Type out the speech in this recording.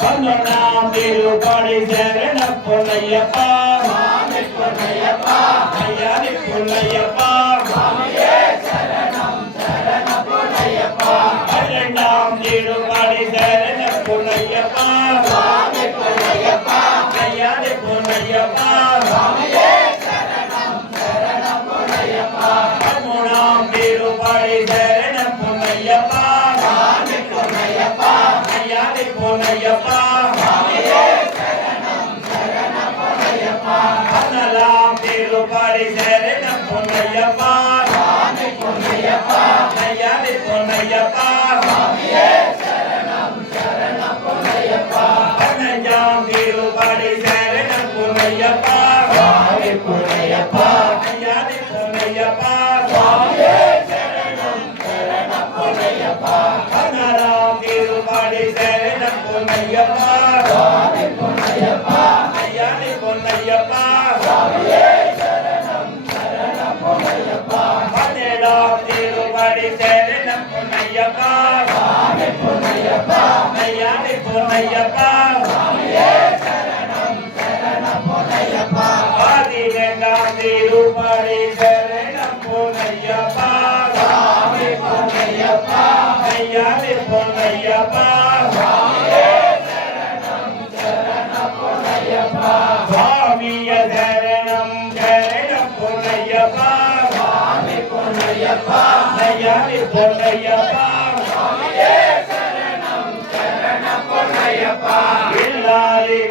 வந்தோம் திருப்படி சரண பொன்னையப்பா ஐயாடி பொன்னையப்பா இரண்டாம் திருப்படி சரண பொன்னையப்பா ஐயாடி பொன்னையப்பா மூணாம் திருப்படி சரண பொன்னையப்பா ஐயாடி பொன்னையப்பா நாலாம் திருப்படி சரண பொன்னையப்பா ஐயாடி பொன்னையப்பா பதினஞ்சாம் திருப்படி சரண பொன்னையப்பா ஐயாடி பொன்னையப்பா பதினாறாம் திருப்படி சரண பொன்னையப்பா ஐயாடி பொன்னையப்பா பதினேழாம் திருப்படி சரண பொன்னையப்பா ஐயாடி பொன்னையப்பா பதினெட்டாம் திருப்படி சரண பொன்னையப்பா ஐயாடி பொன்னையப்பா சுவாமிய சரணம் சரண பொன்னையப்பா ஐயாடி பொன்னையப்பா